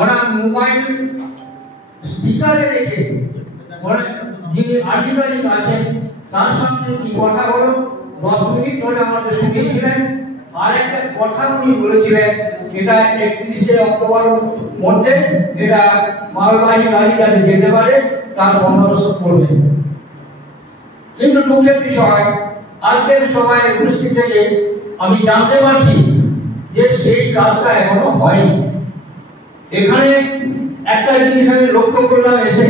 ওরা মোবাইল স্পিকারে রেখে যিনি আধিকারিক আছেন তার সঙ্গে কি কথা বলো 10 মিনিট ধরে আমাদের শুনিয়েছিলেন। আর একটা কথা উনি বলেছিলেন, এটা 31শে অক্টোবর মধ্যে এটা মালবাহী গাড়ি যাতে যেতে পারে তার বন্দোবস্ত করবেন। কিন্তু দুঃখের বিষয়, আজকের সভায় উপস্থিত থেকে আমি জানতে পারছি যে সেই কাজটা এখনো হয়নি। এখানে একটা জিনিস আমি লক্ষ্য করলাম এসে,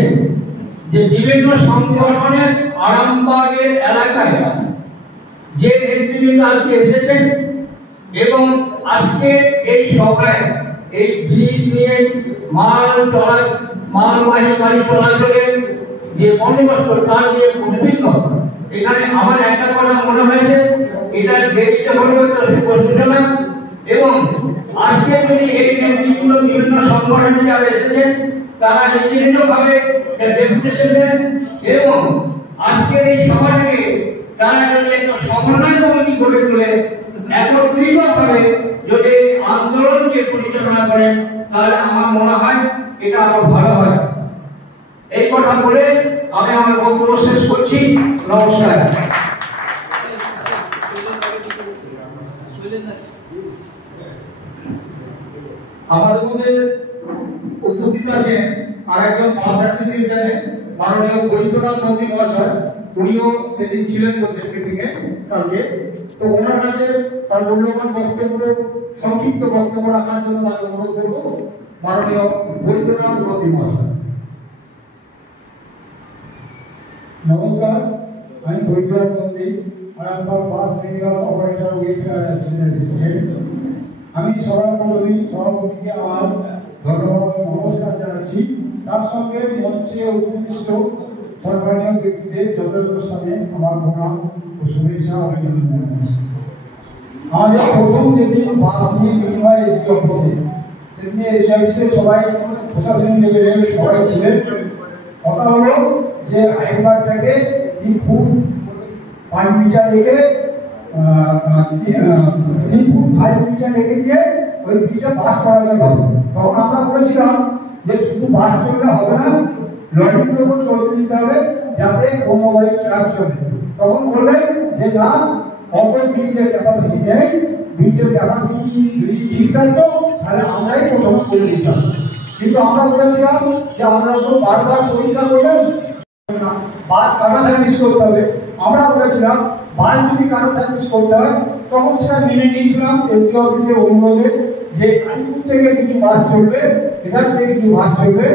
যে বিভিন্ন সংগঠনের আরামবাগের এলাকায় যে নেতৃবৃন্দ আজকে এসেছেন এবং আজকে এই সভায় এই ব্রিজ নিয়ে মালবাহী গাড়ি চলাচলের যে বন্দোবস্ত তার নিয়ে উদ্বিগ্ন। এখানে আমার একটা কথা মনে হয়েছে, এটা দেরিতে হলেও একটা শুভ সূচনা। এবং আজকে যদি এই নেতৃবৃন্দ বিভিন্ন সংগঠনে যারা এসেছেন তারা নিজ ভাবে ডেপুটেশন দেন এবং আজকের এই সভাটাকে তারা যদি একটা সমন্বয় কমিটি গড়ে তোলে একত্রিতভাবে যদি আন্দোলনকে পরিচালনা করেন তাহলে আমার মনে হয় এটা আরো ভালো হয়। এই কথা বলে আমি আমার বক্তব্য শেষ করছি। নমস্কার। আমাদের মধ্যে উপস্থিত আছেন আরেকজন বাস অ্যাসোসিয়েশনের মাননীয় বৈদ্যনাথ নন্দী মহাশয়। উনিও সেদিন ছিলেন বলছে মিটিংয়ে কালকে। তো ওনার কাছে তার মূল্যবান বক্তব্য, সংক্ষিপ্ত বক্তব্য রাখার জন্য তাকে অনুরোধ করবো। মাননীয় বৈদ্যনাথ নন্দী মহাশয়। নমস্কার, আমি Baidyanath Nandi, Arambagh bus minibus operator welfare অ্যাসোসিয়েশনের। আমি সভাপতিকে আমার ধন্যবাদ নমস্কার জানাচ্ছি। তার সঙ্গে মঞ্চে উপবিষ্ট সম্মানীয় ব্যক্তিদের যথাযথ স্থানে আমার প্রণাম ও শুভেচ্ছা অভিনন্দন জানাচ্ছি। আমাদের প্রথম যেদিন বাস নিয়ে মিটিং হয় এসডি অফিসে, সেদিন এসডি অফিসে সবাই প্রশাসনিক লেভেলের সবাই ছিলেন। কথা হলো যে হাইওয়েটাকে 3 ফুট 5 মিটার রেখে 3 ফুট 5 মিটার রেখে দিয়ে ওই ব্রিজটা পাস করা যাবে। তখন আমরা বলেছিলাম যে শুধু বাস চললে হবে না, লরিগুলোকেও চলতে দিতে হবে যাতে কোনো গাড়ি ট্রাক চলে। তখন বললেন যে না, অপর ব্রিজের ক্যাপাসিটি নেই, ব্রিজের ক্যাপাসিটি যদি ঠিক থাকতো তাহলে আমরাই প্রথম করে দিতাম। কিন্তু আমরা বলেছিলাম যে আমরা তো বারবার পরীক্ষা করলেন বাস কাটা সার্ভিস করতে হবে। আমরা বলেছিলাম বাস যদি কাটা সার্ভিস করতে হয় তখন সেটা মেনে নিয়েছিলাম এসডি অফিসের অনুরোধে, যে আলিপুর থেকে কিছু বাস চলবে, এখান থেকে কিছু বাস চলবে,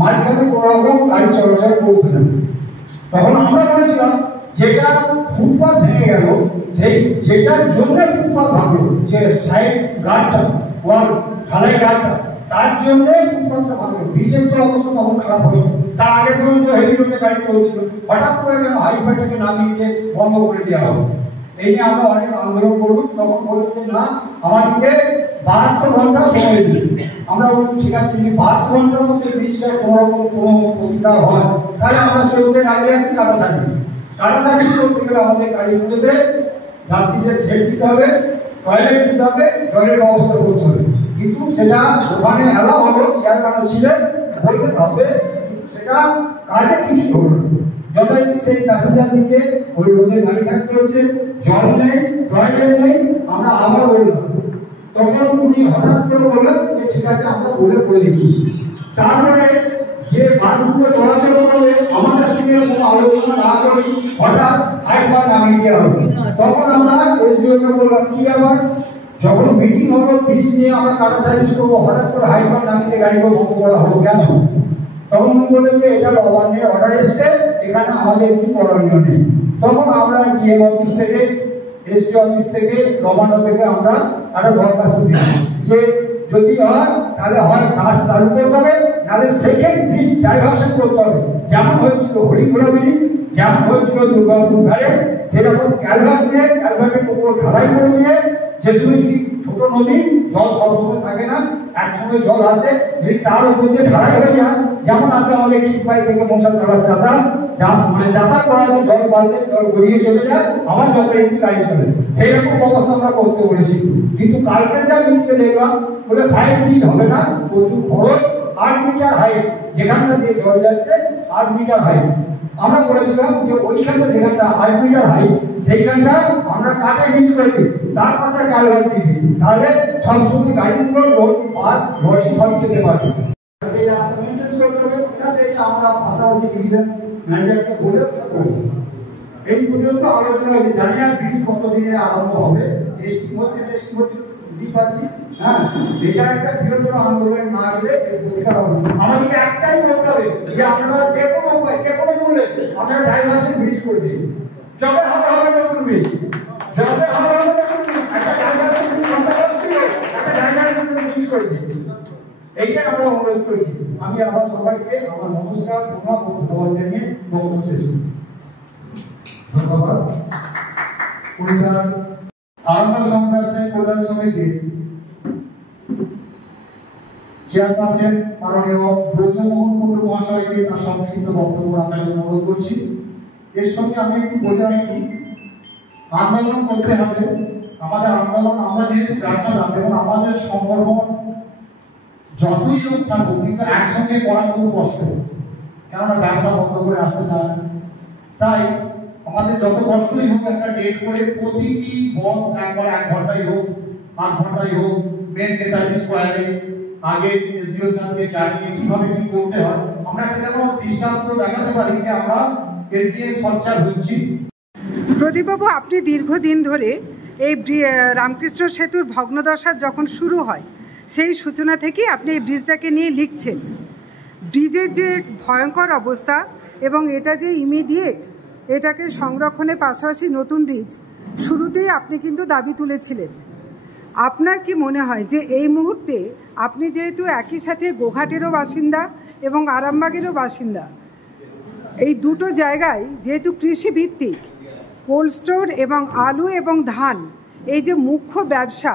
মাঝখানে কোনো রকম গাড়ি চলাচল করবে না। তখন আমরা বলেছিলাম যেটা ফুটপাথ ভেঙে গেল, যেটার জন্য ফুটপাথ ভাঙলো, যে সাইড গার্ডটা ওয়াল ঢালাই গার্ডটা, তার জন্য ফুটপাথটা ভাঙলো। ব্রিজের তো অবস্থা তখন খারাপ হলো। তার আগে পর্যন্ত হেভি রোডে গাড়ি চলছিল, হঠাৎ করে কেন হাইওয়েটাকে নামিয়ে দিয়ে বন্ধ করে দেওয়া হলো। এই নিয়ে আমরা অনেক আন্দোলন করলাম। তখন বললো যে না, আমাদেরকে 72 ঘন্টা সময় দিন। আমরা বললাম ঠিক আছে, যদি 72 ঘন্টার মধ্যে ব্রিজটা কোনো রকম কোনো প্রতিকার হয় তাহলে আমরা চলতে রাজি আছি কাটা সার্ভিস। কাটা সার্ভিস করতে গেলে আমাদের গাড়িগুলোতে যাত্রীদের সেট দিতে হবে, টয়লেট দিতে হবে, জলের ব্যবস্থা করতে হবে। কিন্তু সেটা ওখানে এলাও হলো, চেয়ারম্যান ছিলেন, বলতে হবে, সেটা কাজে কিছু হলো না। যথারীতি সেই প্যাসেঞ্জার দিকে ওই রোদে গাড়ি থাকতে হচ্ছে, জল নেই, টয়লেট নেই। আমরা আবার বললাম, তখন উনি হঠাৎ করে বললেন যে ঠিক আছে আমরা করে দিচ্ছি। তারপরে যে বাসগুলো চলাচল করবে আমাদের সঙ্গে কোনো আলোচনা না করে হঠাৎ হাইটবার নামিয়ে দেওয়া হবে। তখন আমরা এসডিওকে বললাম কি ব্যাপার, যখন মিটিং হলো ব্রিজ নিয়ে আমরা কাটা সার্ভিস করবো, হঠাৎ করে হাইটবার নামিয়ে গাড়িগুলো বন্ধ করা হলো কেন? তখন উনি বললেন যে এটা নবান্নের অর্ডার এসছে, এখানে আমাদের কিছু করণীয় নেই। তখন আমরা ডিএম অফিস থেকে, এসডি অফিস থেকে, নবান্ন থেকে আমরা একটা দরখাস্ত দিই যে যদি হয় তাহলে হয় কাজ চালু করতে হবে, নাহলে সেকেন্ড ব্রিজ ডাইভার্সন করতে হবে। যেমন হয়েছিল হরিঘোড়া ব্রিজ, যেমন হয়েছিল দুর্গাপুর ঘাটে, সেরকম ক্যালভার্ট দিয়ে ক্যালভার্টের উপর ঢালাই করে দিয়ে, যে সময় যদি ছোট নদী জল সবসময় থাকে না, একসময় জল আসে, যদি তার উপর দিয়ে ঢালাই হয়ে যায়, যেমন আছে আমাদের খিপাই থেকে মশাল ধরার চাঁদা, মানে যাতায়াত করা যায়, জল বাড়লে জল গড়িয়ে চলে যায়, আবার যত এমনি গাড়ি চলে, সেই রকম ব্যবস্থা আমরা করতে বলেছি। কিন্তু কালকে যা মিটিয়ে দেখলাম বলে সাইড ব্রিজ হবে না, প্রচুর খরচ, 8 মিটার হাইট, যেখানটা দিয়ে জল যাচ্ছে 8 মিটার হাইট। আমরা বলেছিলাম যে ওইখানটা যেখানটা 8 মিটার হাইট সেইখানটা আমরা কাটে ব্রিজ করে দিই, তারপরটা কালভার্ট দিয়ে দিই, তাহলে সবসময় গাড়িগুলো লোড বাস লরি সব যেতে পারবে। সেই রাস্তা মেনটেন করতে হবে, সেইটা আমরা পাশাপাশি ডিভিশন ম্যানেজারকে বলে করব। এই পর্যন্ত আলোচনা হয়েছে, জানি না ব্রিজ কতদিনে আরম্ভ হবে, টেস্টিং হচ্ছে পাচ্ছি। হ্যাঁ, এটা একটা বৃহত্তর আন্দোলন না হলে আমাদেরকে একটাই করতে হবে যে আপনারা যে কোনো উপায়, যে কোনো মূল্যে আপনারা ডাইভার্সন ব্রিজ করে দিন। যবে হবে হবে নতুন ব্রিজ, যবে হবে হবে নতুন ব্রিজ, একটা ডাইভার্সন ব্রিজ করে দিন। এইটাই আমরা অনুরোধ করেছি। আমি আমার সবাইকে আমার নমস্কার পুনঃ জানিয়ে বক্তব্য শেষ করি। ধন্যবাদ। আরামবাগ ব্যবসায়ী কল্যাণ সমিতির চেয়ারপারসন মাননীয় ব্রজমোহন কুণ্ডু মহাশয়কে তার সংক্ষিপ্ত বক্তব্য রাখার জন্য অনুরোধ করছি। এর সঙ্গে আমি একটু বলে রাখি, আন্দোলন করতে হবে, আমাদের আন্দোলন, আমরা যেহেতু ব্যবসাদার, এবং আমাদের সংগঠন যতই লোক থাকুক কিন্তু একসঙ্গে করা খুব কষ্ট, কেননা ব্যবসা বন্ধ করে আসতে চায়। তাই আমাদের যত কষ্টই হোক একটা ডেট করে প্রতিটি বন্ধ একবার 1 ঘন্টাই হোক, 8 ঘন্টাই হোক, মেন নেতাজি স্কোয়ারে আগে এসডিও স্যারকে জানিয়ে কিভাবে কি করতে হয় আমরা একটা যেন দৃষ্টান্ত দেখাতে পারি যে আমরা এর দিয়ে সচ্চার হচ্ছি। প্রদীপবাবু, আপনি দীর্ঘদিন ধরে এই রামকৃষ্ণ সেতুর ভগ্নদশা যখন শুরু হয় সেই সূচনা থেকেই আপনি এই ব্রিজটাকে নিয়ে লিখছেন। ব্রিজের যে ভয়ঙ্কর অবস্থা এবং এটা যে ইমিডিয়েট এটাকে সংরক্ষণের পাশাপাশি নতুন ব্রিজ শুরুতেই আপনি কিন্তু দাবি তুলেছিলেন। আপনার কি মনে হয় যে এই মুহূর্তে আপনি যেহেতু একই সাথে গোঘাটেরও বাসিন্দা এবং আরামবাগেরও বাসিন্দা, এই দুটো জায়গায় যেহেতু কৃষিভিত্তিক, কোল্ড স্টোর এবং আলু এবং ধান এই যে মুখ্য ব্যবসা,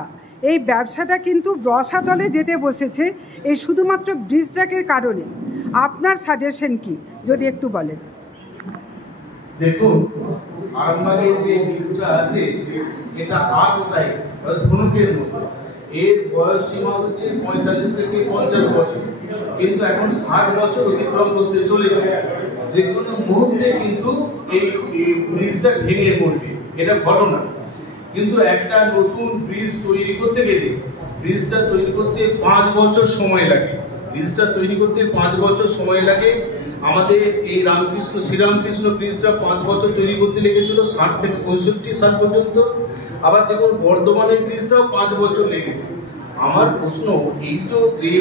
এই ব্যবসাটা কিন্তু রসাতলে যেতে বসেছে এই শুধুমাত্র ব্রিজটাকের কারণে, আপনার সাজেশন কি যদি একটু বলেন? দেখুন, আরামবাগের যে ব্রিজটা আছে এটা আর্চ লাইন ধনুকের মতো, এর বয়স সীমা হচ্ছে 45 থেকে 50 বছর, কিন্তু এখন 60 বছর অতিক্রম করতে চলেছে। যে কোনো মুহূর্তে কিন্তু এই ব্রিজটা ভেঙে পড়বে, এটা ঘটনা। কিন্তু একটা নতুন ব্রিজ তৈরি করতে গেলে ব্রিজটা তৈরি করতে 5 বছর সময় লাগে। ব্রিজটা তৈরি করতে 5 বছর সময় লাগে। আমাদের এই শ্রীরামকৃষ্ণ ব্রিজটা 5 বছর তৈরি করতে লেগেছিল, 60 থেকে 65 সাল পর্যন্ত। আবার দেখুন বর্ধমানের ব্রিজটাও 5 বছর লেগেছে। আমার প্রশ্ন, এই যে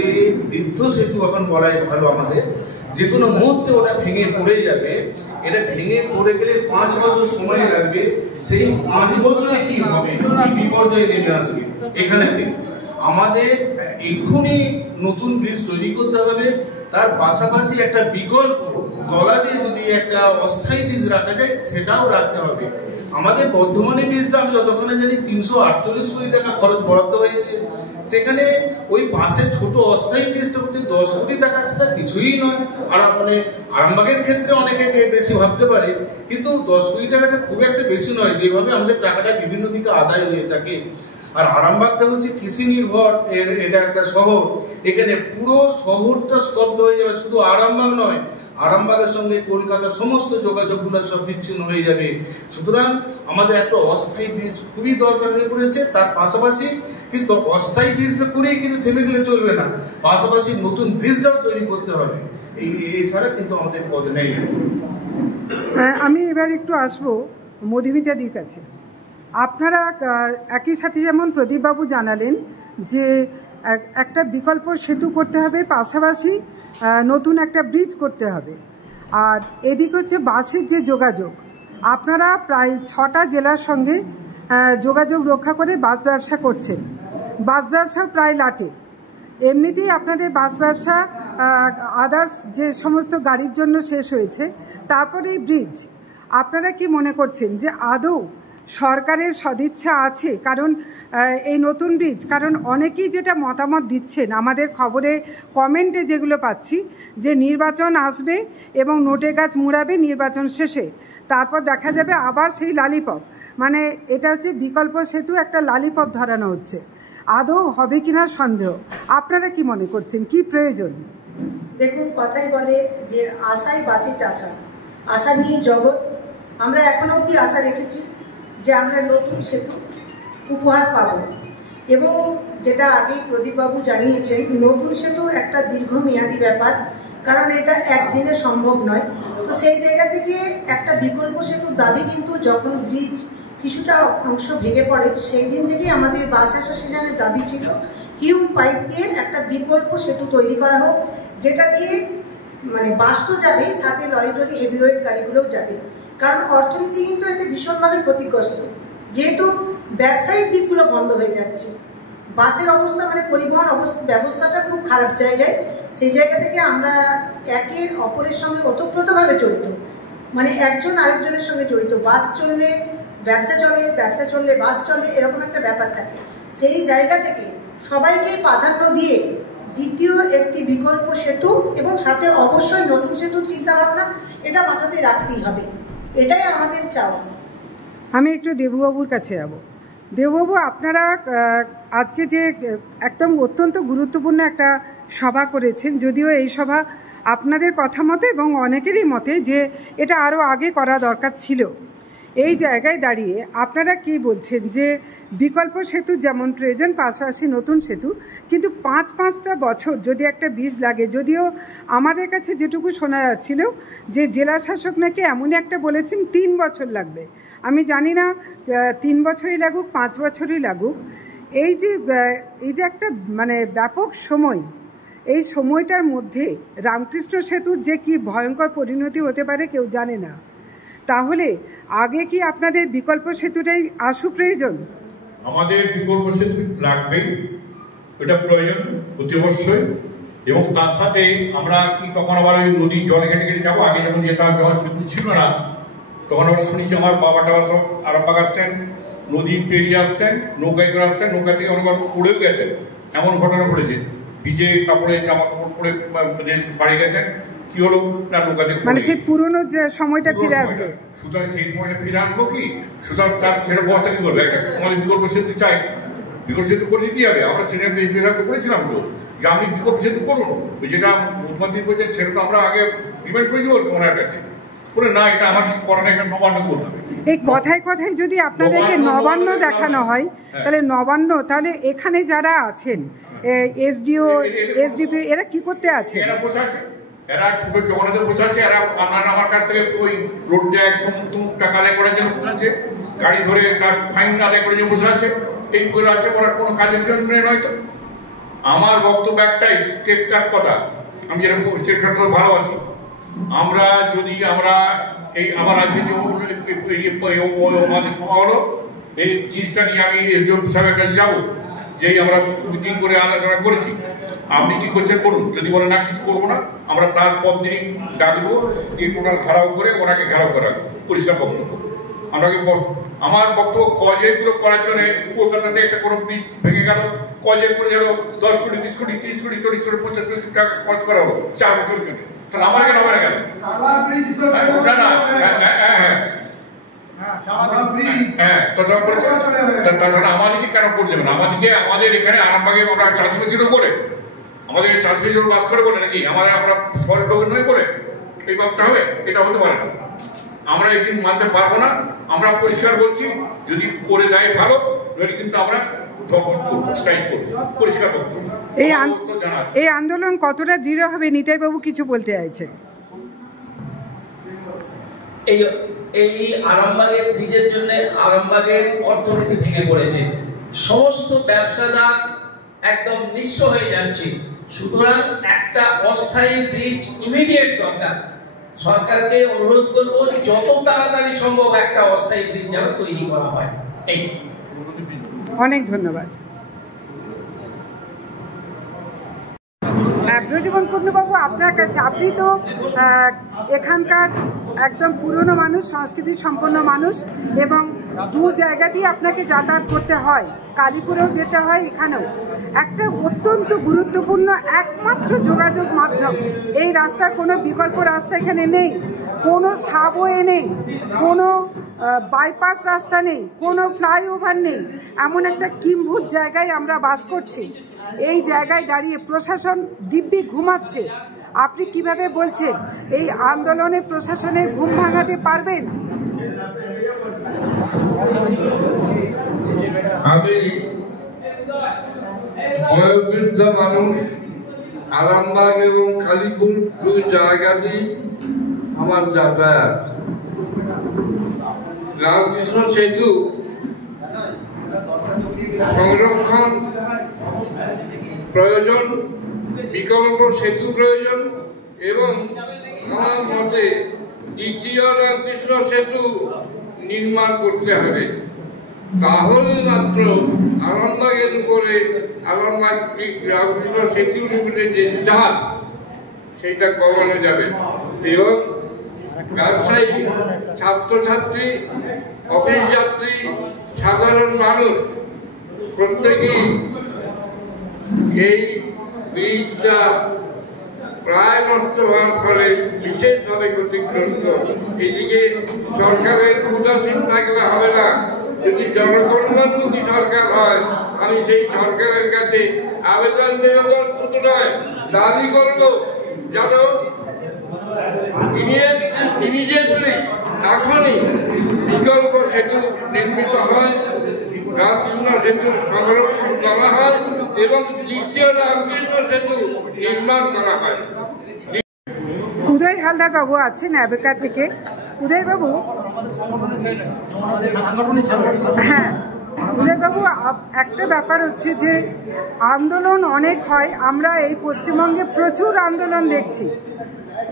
বৃদ্ধ সেতু এখন বলাই ভালো, আমাদের যে কোনো মুহূর্তে ওটা ভেঙে পড়ে যাবে। এটা ভেঙে পড়ে গেলে 5 বছর সময় লাগবে। সেই 5 বছরে কি হবে, কি বিপর্যয় নেমে আসবে এখানে থেকে। আমাদের এক্ষুনি নতুন ব্রিজ তৈরি করতে হবে, তার পাশাপাশি একটা বিকল্প তলাতে যদি একটা অস্থায়ী ব্রিজ রাখা যায় সেটাও রাখতে হবে। আমাদের বর্ধমানের ব্রিজটা আমি যতক্ষণে জানি 348 কোটি টাকা খরচ বরাদ্দ হয়েছে, সেখানে ওই পাশে ছোট অস্থায়ী ব্রিজটা করতে 10 কোটি টাকা, সেটা কিছুই নয়। আর মানে আরামবাগের ক্ষেত্রে অনেকে বেশি ভাবতে পারে, কিন্তু 10 কোটি টাকাটা খুব একটা বেশি নয়, যেভাবে আমাদের টাকাটা বিভিন্ন দিকে আদায় হয়ে থাকে। আর আরামবাগটা হচ্ছে কৃষি নির্ভর, এটা একটা শহর, এখানে পুরো শহরটা স্তব্ধ হয়ে যাবে। শুধু আরামবাগ নয়, আরামবাগের সঙ্গে কলকাতার সমস্ত যোগাযোগগুলো সব বিচ্ছিন্ন হয়ে যাবে। সুতরাং আমাদের একটা অস্থায়ী ব্রিজ খুবই দরকার হয়ে পড়েছে। তার পাশাপাশি কিন্তু অস্থায়ী ব্রিজটা করেই কিন্তু থেমে গেলে চলবে না, পাশাপাশি নতুন ব্রিজটাও তৈরি করতে হবে। এছাড়া কিন্তু আমাদের পথ নেই। আমি এবার একটু আসবো মধুমিতাদির কাছে। আপনারা একই সাথে যেমন প্রদীপবাবু জানালেন যে একটা বিকল্প সেতু করতে হবে, পাশাপাশি নতুন একটা ব্রিজ করতে হবে। আর এদিক হচ্ছে বাসের যে যোগাযোগ, আপনারা প্রায় 6টা জেলার সঙ্গে যোগাযোগ রক্ষা করে বাস ব্যবসা করছেন। বাস ব্যবসা প্রায় লাটে, এমনিতেই আপনাদের বাস ব্যবসা আদার্স যে সমস্ত গাড়ির জন্য শেষ হয়েছে, তারপরে এই ব্রিজ। আপনারা কি মনে করছেন যে আদৌ সরকারের সদিচ্ছা আছে? কারণ এই নতুন ব্রিজ, কারণ অনেকেই যেটা মতামত দিচ্ছেন আমাদের খবরে কমেন্টে যেগুলো পাচ্ছি, যে নির্বাচন আসবে এবং নোটে গাছ মুড়াবে নির্বাচন শেষে, তারপর দেখা যাবে আবার সেই লালিপপ, মানে এটা হচ্ছে বিকল্প সেতু, একটা লালিপপ ধরানো হচ্ছে। আদৌ হবে কিনা সন্দেহ। আপনারা কি মনে করছেন, কি প্রয়োজন? দেখুন, কথাই বলে যে আশাই বাঁচে চাষা, আশা নিয়ে জগৎ। আমরা এখন অবধি আশা রেখেছি যে আমরা নতুন সেতু উপহার পাব, এবং যেটা আগেই প্রদীপবাবু জানিয়েছেন, নতুন সেতু একটা দীর্ঘমেয়াদী ব্যাপার, কারণ এটা একদিনে সম্ভব নয়। তো সেই জায়গা থেকে একটা বিকল্প সেতুর দাবি কিন্তু যখন ব্রিজ কিছুটা অংশ ভেঙে পড়ে সেই দিন থেকেই আমাদের বাস অ্যাসোসিয়েশনের দাবি ছিল হিউম পাইপ দিয়ে একটা বিকল্প সেতু তৈরি করা হোক, যেটা দিয়ে মানে বাস তো যাবে, সাথে লরি টরি হেভিওয়েট গাড়িগুলোও যাবে। কারণ অর্থনীতি কিন্তু এতে ভীষণভাবে ক্ষতিগ্রস্ত, যেহেতু ব্যবসায়িক দিকগুলো বন্ধ হয়ে যাচ্ছে। বাসের অবস্থা মানে পরিবহন ব্যবস্থাটা খুব খারাপ জায়গায়। সেই জায়গা থেকে আমরা একে অপরের সঙ্গে ওতপ্রোতভাবে জড়িত, মানে একজন আরেকজনের সঙ্গে জড়িত। বাস চললে ব্যবসা চলে, ব্যবসা চললে বাস চলে, এরকম একটা ব্যাপার থাকে। সেই জায়গা থেকে সবাইকে প্রাধান্য দিয়ে দ্বিতীয় একটি বিকল্প সেতু এবং সাথে অবশ্যই নতুন সেতুর চিন্তাভাবনা এটা মাথাতে রাখতেই হবে, এটাই আমাদের চাওয়া। আমি একটু দেবুবাবুর কাছে যাব। দেববাবু, আপনারা আজকে যে একদম অত্যন্ত গুরুত্বপূর্ণ একটা সভা করেছেন, যদিও এই সভা আপনাদের কথা মতো এবং অনেকেরই মতে যে এটা আরও আগে করা দরকার ছিল, এই জায়গায় দাঁড়িয়ে আপনারা কি বলছেন যে বিকল্প সেতু যেমন প্রয়োজন, পাশাপাশি নতুন সেতু, কিন্তু 5-5টা বছর যদি একটা ব্রিজ লাগে, যদিও আমাদের কাছে যেটুকু শোনা যাচ্ছিল যে জেলা শাসক নাকি এমনই একটা বলেছেন 3 বছর লাগবে। আমি জানি না 3 বছরই লাগুক 5 বছরই লাগুক, এই যে একটা মানে ব্যাপক সময়, এই সময়টার মধ্যে রামকৃষ্ণ সেতুর যে কি ভয়ঙ্কর পরিণতি হতে পারে কেউ জানে না। তাহলে আগে কি আপনাদের বিকল্প সেতুটাই আসুক প্রয়োজন? আমাদের বিকল্প সেতু লাগবেই, এটা প্রয়োজন অতি অবশ্যই। এবং তার সাথে আমরা কি তখন আবার ওই নদীর জল ঘেটে ঘেটে যাবো? আগে যখন যেতাম, যখন সেতু ছিল না, তখন আমরা শুনেছি আমার বাবাটা আরামবাগ আসতেন, নদী পেরিয়ে আসতেন, নৌকায় করে আসতেন, নৌকা থেকে অনেকবার পড়েও গেছেন। এমন ঘটনা ঘটেছে, ভিজে কাপড়ে জামা কাপড় পরে বাড়ি গেছেন, কি হলো না নৌকাতে, মানে সেই পুরনো যে সময়টা ফিরে আসবে। সুতরাং সেই সময়টা ফিরে আনবো কি? সুতরাং তার ফেরত বস্তা কি করবে? আমাদের বিকল্প সেতু চাই, বিকল্প সেতু করে দিতে হবে। আমরা সিনিয়র করেছিলাম তো যে আপনি বিকল্প সেতু করুন, যেটা মুখ্যমন্ত্রী বলছেন সেটা তো আমরা আগে ডিমান্ড করেছি ওনার কাছে, বলে না এটা আমার কিছু করার একটা নবান্ন করতে হবে। এই কথায় কথায় যদি আপনাদেরকে নবান্ন দেখানো হয়, তাহলে নবান্ন, তাহলে এখানে যারা আছেন এসডিও এসডিপি এরা কি করতে আছে? এরা বসে আছে, এরা ছোট জগন্নাথে বসে আছে, এরা আমার কাছ থেকে ওই রোড ট্যাক্স সমস্ত টাকা আদায় করার জন্য বসে আছে, গাড়ি ধরে তার ফাইন আদায় করে বসে আছে, এই করে আছে, ওরা কোনো কাজের জন্য নয়। তো আমার বক্তব্য একটাই, স্টেট কার্ড কথা, আমি যেটা স্টেট কার্ড কথা ভালোবাসি। আমরা যদি এই আমার আজকে আমাদের সভা হলো, এই জিনিসটা নিয়ে আমি এসডিও সাহেবের কাছে যাবো, যেই আমরা মিটিং করে আলোচনা করেছি। আপনি কি করছেন বলুন, যদি বলে না কিছু করবো না, আমরা তার পর দিনই ডাক দেবো, এই টোটাল ঘেরাও করে ওনাকে ঘেরাও করা পরিষ্কার বক্তব্য। আমার বক্তব্য কলেজগুলো করার জন্য কলকাতাতে একটা কোনো ব্রিজ ভেঙে গেল, কলেজে করে গেল 10 কোটি 20 কোটি 30 কোটি 40 কোটি 50 কোটি টাকা খরচ করা হলো 4 বছর জন্য, তাহলে আমার কেন হবে না কেন? তাছাড়া আমাদেরকে কেন করে দেবেন? আমাদের এখানে আরামবাগে আমরা চাষবাসের বলে, আমাদের চাষবাসের বাস করে বলে নাকি আমরা শহরের লোক নয় বলে এই ব্যাপারটা হবে? এটা হতে পারে না, আমরা একদিন মানতে পারবো না। আমরা পরিষ্কার বলছি, যদি করে দেয় ভালো, নইলে কিন্তু আমরা স্ট্রাইক করবো, পরিষ্কার বক্তব্য। এই আন্দোলন কতটা দৃঢ় হবে নিতাইবাবু কিছু বলতে চাইছেন? এই আরামবাগের ব্রিজের জন্য আরামবাগের অর্থনীতি ভেঙে পড়েছে, সমস্ত ব্যবসাদার একদম নিঃস্ব হয়ে যাচ্ছে। সুতরাং একটা অস্থায়ী ব্রিজ ইমিডিয়েট দরকার। সরকারকে অনুরোধ করব যত তাড়াতাড়ি সম্ভব একটা অস্থায়ী ব্রিজ যেন তৈরি করা হয়। অনেক ধন্যবাদ। ব্রজবন পূর্ণবাবু, আপনার কাছে, আপনি তো এখানকার একদম পুরনো মানুষ, সংস্কৃতি সম্পন্ন মানুষ, এবং দু জায়গা দিয়ে আপনাকে যাতায়াত করতে হয়, কালীপুরেও যেতে হয়, এখানেও। একটা অত্যন্ত গুরুত্বপূর্ণ একমাত্র যোগাযোগ মাধ্যম এই রাস্তার কোনো বিকল্প রাস্তা এখানে নেই, কোনো সাবওয়ে নেই, কোনো বাইপাস রাস্তা নেই, কোনো ফ্লাইওভার নেই। এমন একটা কিম্ভূত জায়গায় আমরা বাস করছি। এই জায়গায় দাঁড়িয়ে প্রশাসন দিব্যি ঘুমাচ্ছে। আপনি কিভাবে বলছেন এই আন্দোলনে প্রশাসনের ঘুম ভাঙাতে পারবেন? আমি বয়োবৃদ্ধ মানুষ, আরামবাগ এবং কালীপুর দুই জায়গাতেই আমার যাতায়াত। রামকৃষ্ণ সেতু সংরক্ষণ প্রয়োজন, বিকল্প সেতু প্রয়োজন এবং আমার মতে দ্বিতীয় রামকৃষ্ণ সেতু নির্মাণ করতে হবে। তাহলে মাত্র আরামবাগের উপরে আরামবাগ রামকৃষ্ণ সেতুর উপরে যে চাপ সেটা কমানো যাবে এবং ব্যবসায়ী, ছাত্রছাত্রী, অফিস যাত্রী, সাধারণ মানুষ প্রত্যেকেই এই ব্রিজটা প্রায় নষ্ট হওয়ার ফলে বিশেষভাবে ক্ষতিগ্রস্ত। এদিকে সরকারের উদাসীন থাকলে হবে না। যদি জনকল্যাণমুখী সরকার হয়, আমি সেই সরকারের কাছে আবেদন নিবেদন শুধু নয়, দাবি করব যেন ইমিডিয়েটলি এখনই বিকল্প সেতু নির্মিত হয়, রামকৃষ্ণ সেতু সংরক্ষণ করা হয় এবং দ্বিতীয় রামকৃষ্ণ সেতু নির্মাণ করা হয়। উদয় হালদার বাবু আছেন অ্যাবেকা থেকে। উদয় বাবু, হ্যাঁ উদয় বাবু, একটা ব্যাপার হচ্ছে যে আন্দোলন অনেক হয়, আমরা এই পশ্চিমবঙ্গে প্রচুর আন্দোলন দেখছি।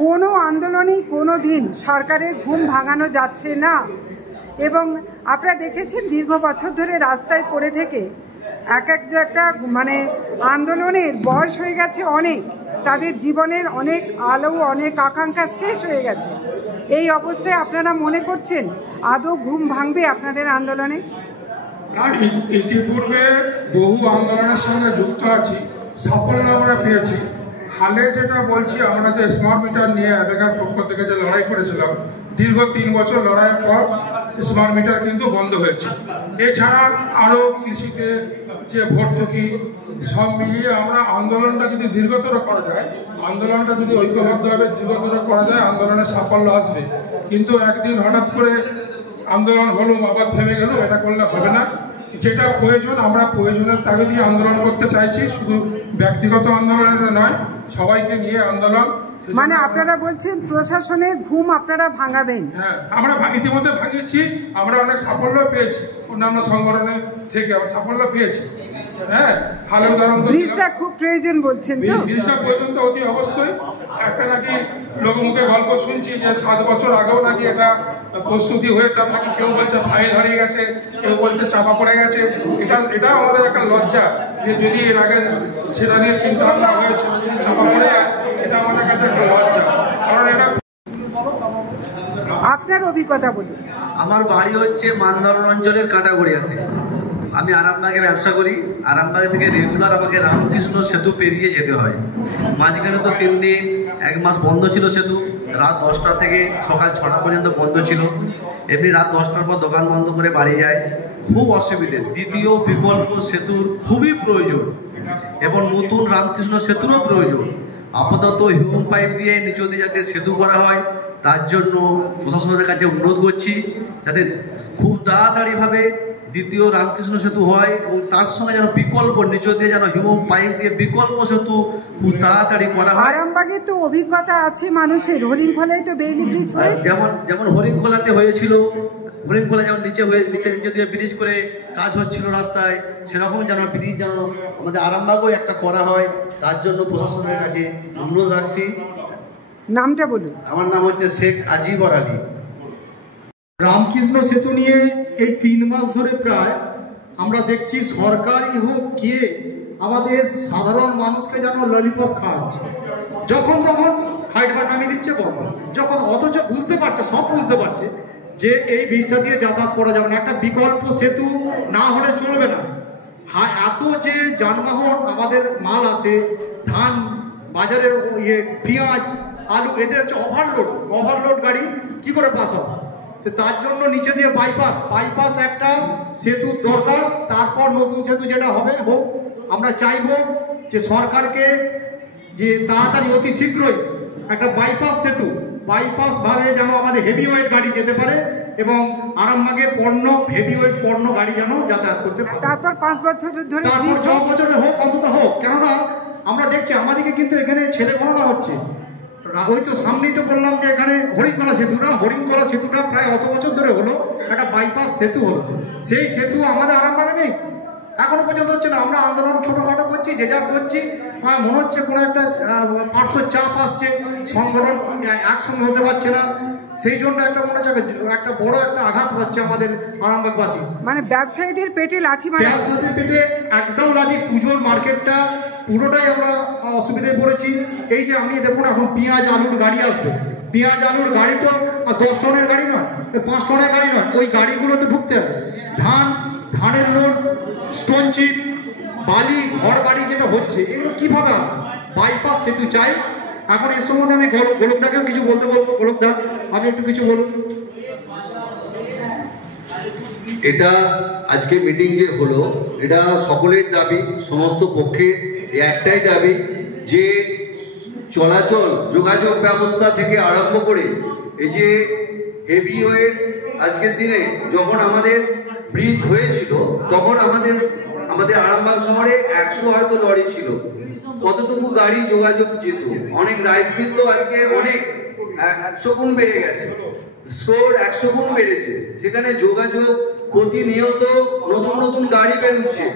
কোনো আন্দোলনেই কোনো দিন সরকারের ঘুম ভাঙানো যাচ্ছে না। এবং আপনারা দেখেছেন দীর্ঘ বছর ধরে রাস্তায় পড়ে থেকে এক একটা মানে আন্দোলনের বয়স হয়ে গেছে অনেক, তাদের জীবনের অনেক আলো, অনেক আকাঙ্ক্ষা শেষ হয়ে গেছে। এই অবস্থায় আপনারা মনে করছেন আদৌ ঘুম ভাঙবে আপনাদের আন্দোলনে? ইতিপূর্বে বহু আন্দোলনের সঙ্গে যুক্ত আছি, সাফল্য আমরা পেয়েছি। হালে যেটা বলছি, আমরা যে স্মার্ট মিটার নিয়ে অ্যাবেকার পক্ষ থেকে যে লড়াই করেছিলাম, দীর্ঘ 3 বছর লড়াইয়ের পর স্মার্ট মিটার কিন্তু বন্ধ হয়েছে। এছাড়া আরও কৃষিতে যে ভর্তুকি, সব মিলিয়ে আমরা আন্দোলনটা যদি দীর্ঘতর করা যায়, আন্দোলনটা যদি ঐক্যবদ্ধভাবে দীর্ঘতর করা যায়, আন্দোলনের সাফল্য আসবে। কিন্তু একদিন হঠাৎ করে আন্দোলন হলো আবার থেমে গেল, এটা করলে হবে না। যেটা প্রয়োজন, আমরা প্রয়োজনের তাগিদেই আন্দোলন করতে চাইছি, শুধু ব্যক্তিগত আন্দোলনের নয়, সবাইকে নিয়ে আন্দোলন। মানে আপনারা বলছেন প্রশাসনের ঘুম আপনারা ভাঙাবেন? হ্যাঁ, আমরা ইতিমধ্যে ভাঙিয়েছি, আমরা অনেক সাফল্য পেয়েছি, অন্যান্য সংগঠনের থেকে সাফল্য পেয়েছি। হ্যাঁ, ভালো উদাহরণ। ব্রিজটা খুব প্রয়োজন বলছেন তো? ব্রিজটা প্রয়োজন তো অতি অবশ্যই। একটা নাকি লোকমুখে গল্প শুনছি যে 7 বছর আগেও নাকি এটা প্রস্তুতি হয়ে তার নাকি কেউ বলছে ফাইল হারিয়ে গেছে, কেউ বলছে চাপা পড়ে গেছে। এটা আমাদের একটা লজ্জা যে যদি এর আগে সেটা নিয়ে চিন্তা ভাবনা হয়ে সেটা যদি চাপা পড়ে যায়, এটা আমাদের কাছে একটা লজ্জা। কারণ এটা আপনার অভিজ্ঞতা বলুন। আমার বাড়ি হচ্ছে মানধরণ অঞ্চলের কাটাগড়িয়াতে। আমি আরামবাগে ব্যবসা করি। আরামবাগ থেকে রেগুলার আমাকে রামকৃষ্ণ সেতু পেরিয়ে যেতে হয়। মাঝখানে তো 3 দিন 1 মাস বন্ধ ছিল সেতু। রাত 10টা থেকে সকাল 6টা পর্যন্ত বন্ধ ছিল। এমনি রাত 10টার পর দোকান বন্ধ করে বাড়ি যায়। খুব অসুবিধে। দ্বিতীয় বিকল্প সেতুর খুবই প্রয়োজন এবং নতুন রামকৃষ্ণ সেতুরও প্রয়োজন। আপাতত হিউম পাইপ দিয়ে নিচে দিয়ে যাতে সেতু করা হয়, তার জন্য প্রশাসনের কাছে অনুরোধ করছি যাতে খুব তাড়াতাড়িভাবে দ্বিতীয় রামকৃষ্ণ সেতু হয় এবং তার সঙ্গে যেন বিকল্প নিচে দিয়ে যেন হিউম পাইপ দিয়ে বিকল্প সেতু খুব তাড়াতাড়ি করা হয়। আরামবাগে তো অভিজ্ঞতা আছে মানুষের, হরিণখোলায় তো বেইলি ব্রিজ হয়েছে। যেমন হরিণখোলাতে হয়েছিল, হরিণখোলা যেমন নিচে দিয়ে ব্রিজ করে কাজ হচ্ছিল রাস্তায়, সেরকম যেন ব্রিজ যেন আমাদের আরামবাগেও একটা করা হয়, তার জন্য প্রশাসনের কাছে অনুরোধ রাখছি। নামটা বলুন। আমার নাম হচ্ছে শেখ আজিবর আলী। রামকৃষ্ণ সেতু নিয়ে এই 3 মাস ধরে প্রায় আমরা দেখছি সরকারই হোক কে আমাদের সাধারণ মানুষকে যেন ললিপপ খাওয়াচ্ছে। যখন তখন ফাইট নামিয়ে দিচ্ছে বন্ধ, যখন অথচ বুঝতে পারছে, সব বুঝতে পারছে যে এই ব্রিজটা দিয়ে যাতায়াত করা যাবে না, একটা বিকল্প সেতু না হলে চলবে না। হ্যাঁ, এত যে যানবাহন আমাদের মাল আসে, ধান বাজারের পেঁয়াজ আলু, এদের হচ্ছে ওভারলোড গাড়ি কি করে পাস হবে? তার জন্য নিচে দিয়ে বাইপাস একটা সেতুর দরকার। তারপর নতুন সেতু যেটা হবে হোক। আমরা চাইবো যে সরকারকে যে তাড়াতাড়ি অতি শীঘ্রই একটা বাইপাস ভাবে যেন আমাদের হেভি ওয়েট গাড়ি যেতে পারে এবং আরামবাগে হেভি ওয়েট পণ্য গাড়ি যেন যাতায়াত করতে পারে। তারপর 5 বছর ধরে, তারপর 6 বছরে হোক, অন্তত হোক। কেননা আমরা দেখছি আমাদেরকে কিন্তু এখানে ছেলে গণনা হচ্ছে। ওই তো সামনেই তো বললাম যে এখানে হরিণকলা সেতুটা প্রায় অত বছর ধরে হলো, একটা বাইপাস সেতু হলো। সেই সেতু আমাদের আরামবাগে নেই, এখনো পর্যন্ত হচ্ছে না। আমরা আন্দোলন ছোটখাটো করছি, যে যা করছি, মনে হচ্ছে কোনো একটা পার্শ্ব চাপ আসছে, সংগঠন একসঙ্গে হতে পারছে না। সেই জন্য একটা মনে হচ্ছে একটা বড় একটা আঘাত হচ্ছে আমাদের আরামবাগবাসী। মানে ব্যবসায়ীদের পেটে লাথি মারা, ব্যবসায়ীদের পেটে একদম লাথি। পুজোর মার্কেটটা পুরোটাই আমরা অসুবিধায় পড়েছি। এই যে আপনি দেখুন, এখন পেঁয়াজ আলুর গাড়ি আসবে, পেঁয়াজ আলুর গাড়ি তো 10 টনের গাড়ি নয়, 5 টনের গাড়ি নয়, ওই গাড়িগুলোতে ঢুকতে হবে। ধানের লোড, স্টোন চিপ, বালি, ঘর বাড়ি যেটা হচ্ছে, এগুলো কিভাবে আসবে? বাইপাস সেতু চাই। এখন এর সম্বন্ধে আমি গোলকদাকেও কিছু বলতে বলবো। গোলকদা, আপনি একটু কিছু বলুন। এটা আজকে মিটিং যে হলো, এটা সকলের দাবি, সমস্ত পক্ষের একটাই দাবি যে চলাচল যোগাযোগ ব্যবস্থা থেকে আরম্ভ করে এই যে হেভি ওয়েট, আজকের দিনে যখন আমাদের ব্রিজ হয়েছিল তখন আমাদের আরামবাগ শহরে 100 হয়তো লরি ছিল, কতটুকু গাড়ি যোগাযোগ যেত। অনেক রাইস মিল তো আজকে অনেক 100 গুণ বেড়ে গেছে, স্টোর 100 গুণ বেড়েছে। সেখানে যোগাযোগ প্রতিনিয়ত নতুন গাড়ি বেরোচ্ছে।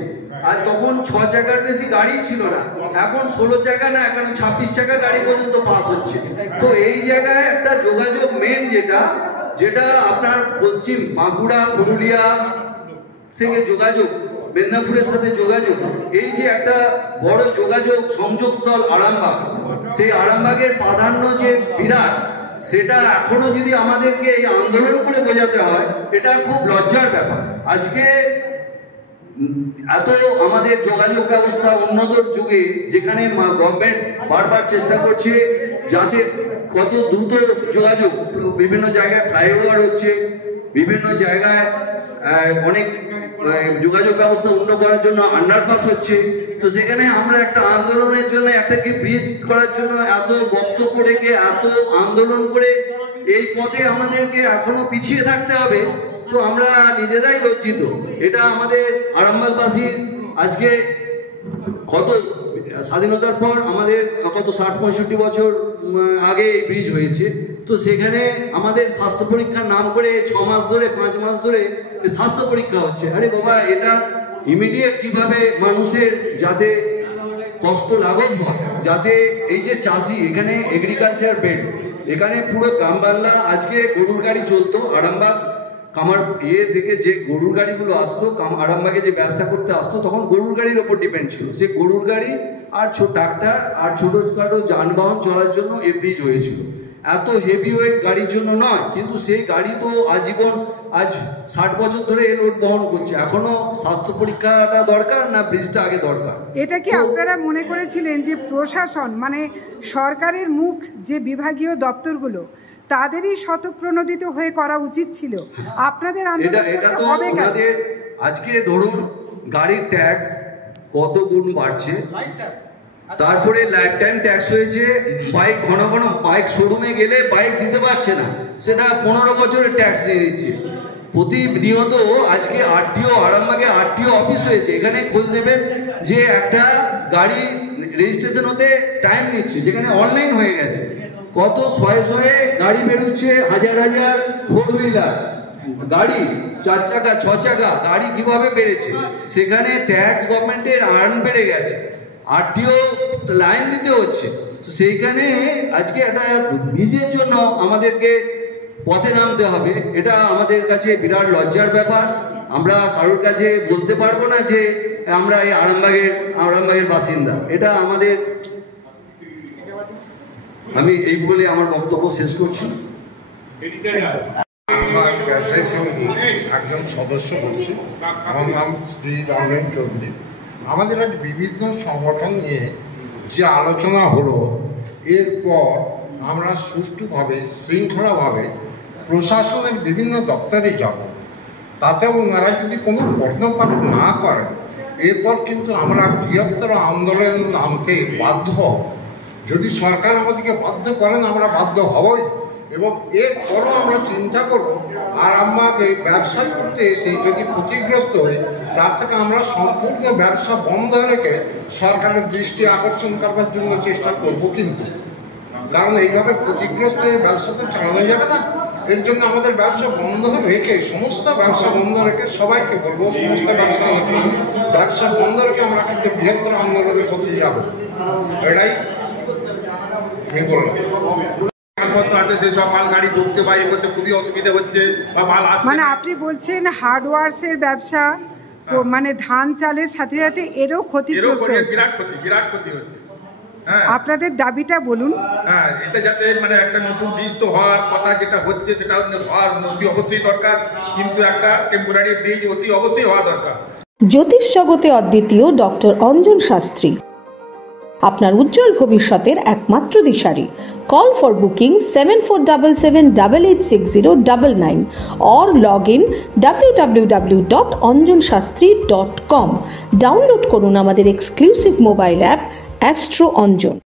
আর তখন 6 চাকার বেশি গাড়ি ছিল না, এখন 16 চাকা না, এখন 26 চাকা গাড়ি পর্যন্ত পাস হচ্ছে। তো এই জায়গায় একটা যোগাযোগ মেন যেটা আপনার পশ্চিম বাঁকুড়া, পুরুলিয়া থেকে যোগাযোগ, মেদিনীপুরের সাথে যোগাযোগ, এই যে একটা বড় যোগাযোগ সংযোগস্থল আরামবাগ, সেই আরামবাগের প্রাধান্য যে বিরাট, সেটা এখনো যদি আমাদেরকে এই আন্দোলন করে বোঝাতে হয়, এটা খুব লজ্জার ব্যাপার। আজকে এত আমাদের যোগাযোগ ব্যবস্থা উন্নত যুগে, যেখানে গভর্নমেন্ট বারবার চেষ্টা করছে যাতে কত দ্রুত যোগাযোগ, বিভিন্ন জায়গায় ফ্লাইওভার হচ্ছে, বিভিন্ন জায়গায় অনেক যোগাযোগ ব্যবস্থা উন্নত করার জন্য আন্ডারপাস হচ্ছে। তো সেখানে আমরা একটা আন্দোলনের জন্য, একটাকে ব্রিজ করার জন্য এত বক্তব্য রেখে, এত আন্দোলন করে এই পথে আমাদেরকে এখনো পিছিয়ে থাকতে হবে, তো আমরা নিজেরাই লজ্জিত। এটা আমাদের আরামবাগবাসীর আজকে কত স্বাধীনতার পর আমাদের কত 60-65 বছর আগে এই ব্রিজ হয়েছে। তো সেখানে আমাদের স্বাস্থ্য পরীক্ষার নাম করে 6 মাস ধরে 5 মাস ধরে স্বাস্থ্য পরীক্ষা হচ্ছে। আরে বাবা, এটা ইমিডিয়েট কিভাবে মানুষের যাতে কষ্ট লাঘব হয়, যাতে এই যে চাষি, এখানে এগ্রিকালচার বেল্ট, এখানে পুরো গ্রাম বাংলা, আজকে গরুর গাড়ি চলতো আরামবাগ কামার থেকে, যে গরুর গাড়িগুলো আসতো আরামবাগে, যে ব্যবসা করতে আসতো, তখন গরুর গাড়ির ওপর ডিপেন্ড ছিল। সে গরুর গাড়ি আর ট্রাক্টর আর ছোটখাটো যানবাহন চলার জন্য এই ব্রিজ হয়েছিল, এত হেভি ওয়েট গাড়ির জন্য নয়। কিন্তু সেই গাড়ি তো আজীবন, আজ 60 বছর ধরে এই লোড বহন করছে। এখনো স্বাস্থ্য পরীক্ষাটা দরকার না ব্রিজটা আগে দরকার? এটা কি আপনারা মনে করেছিলেন যে প্রশাসন, মানে সরকারের মুখ যে বিভাগীয় দপ্তরগুলো, তাদেরই স্বতঃপ্রণোদিত হয়ে করা উচিত ছিল? আপনাদের এটা তো আমাদের আজকে ধরুন গাড়ির ট্যাক্স কত গুণ বাড়ছে, তারপরে লাইফ টাইম ট্যাক্স হয়েছে। বাইক ঘন বাইক শোরুমে গেলে বাইক দিতে পারছে না, সেটা 15 বছরের ট্যাক্স নিয়ে নিচ্ছে প্রতিনিয়ত। আজকে আরটিও, আরামবাগে আরটিও অফিস হয়েছে, এখানে খোঁজ নেবেন যে একটা গাড়ি রেজিস্ট্রেশন হতে টাইম নিচ্ছে, যেখানে অনলাইন হয়ে গেছে। কত শয়ে গাড়ি বেরোচ্ছে, হাজার 4 হুইলার গাড়ি, 4 চাকা 6 চাকা গাড়ি কিভাবে বেড়েছে। সেখানে ট্যাক্স গভর্নমেন্টের আর্ন বেড়ে গেছে, আরটিও লাইন দিতে হচ্ছে। তো সেইখানে আজকে একটা ব্রিজের জন্য আমাদেরকে পথে নামতে হবে, এটা আমাদের কাছে বিরাট লজ্জার ব্যাপার। আমরা কারোর কাছে বলতে পারবো না যে আমরা এই আরামবাগের বাসিন্দা। এটা আমাদের, আমি এই বলে আমার বক্তব্য শেষ করছি। ব্যবসায়ী সমিতি একজন সদস্য বলছি। আমার নাম শ্রী রঞ্জন চৌধুরী। আমাদের আজ বিভিন্ন সংগঠন নিয়ে যে আলোচনা হলো, এরপর আমরা সুষ্ঠুভাবে শৃঙ্খলাভাবে প্রশাসনের বিভিন্ন দপ্তরে যাব। তাতে ওনারা যদি কোনো কর্ণপাত না করেন, এরপর কিন্তু আমরা বৃহত্তর আন্দোলন নামতে বাধ্য হব। যদি সরকার আমাদেরকে বাধ্য করেন, আমরা বাধ্য হবই। এবং এরপরও আমরা চিন্তা করব আরামবাগ এই ব্যবসা করতে এসে যদি ক্ষতিগ্রস্ত হই, তার থেকে আমরা সম্পূর্ণ ব্যবসা বন্ধ রেখে সরকারের দৃষ্টি আকর্ষণ করবার জন্য চেষ্টা করব। কিন্তু কারণ এইভাবে ক্ষতিগ্রস্ত হয়ে ব্যবসা তো চালানো যাবে না। এর জন্য আমাদের ব্যবসা বন্ধ রেখে, সমস্ত ব্যবসা বন্ধ রেখে সবাইকে বলবো, সমস্ত ব্যবসা বন্ধ রেখে আমরা কিন্তু বৃহত্তর আন্দোলনের পথে যাব। এটাই আমি বললাম। আছে সেসব মাল গাড়ি ঢুকতে বা এ করতে খুবই অসুবিধা হচ্ছে, বা মাল আসছে। মানে আপনি বলছেন হার্ডওয়ার্সের ব্যবসা, মানে ধান চালের সাথে সাথে এরও ক্ষতিগ্রস্ত হচ্ছে, বিরাট ক্ষতি হচ্ছে। আপনাদের দাবিটা বলুন। হ্যাঁ, এটা যাতে মানে একটা নতুন ব্রিজ তো হওয়ার কথা, যেটা হচ্ছে সেটা হওয়ার অতি অবশ্যই দরকার, কিন্তু একটা টেম্পোরারি ব্রিজ অতি অবশ্যই হওয়া দরকার। জ্যোতিষ জগতে অদ্বিতীয় ডক্টর অঞ্জন শাস্ত্রী, আপনার উজ্জ্বল ভবিষ্যতের একমাত্র দিশারি। Call for booking 7477886099 or log in www.anjanshastri.com। Download করুন আমাদের exclusive mobile app astro Anjan.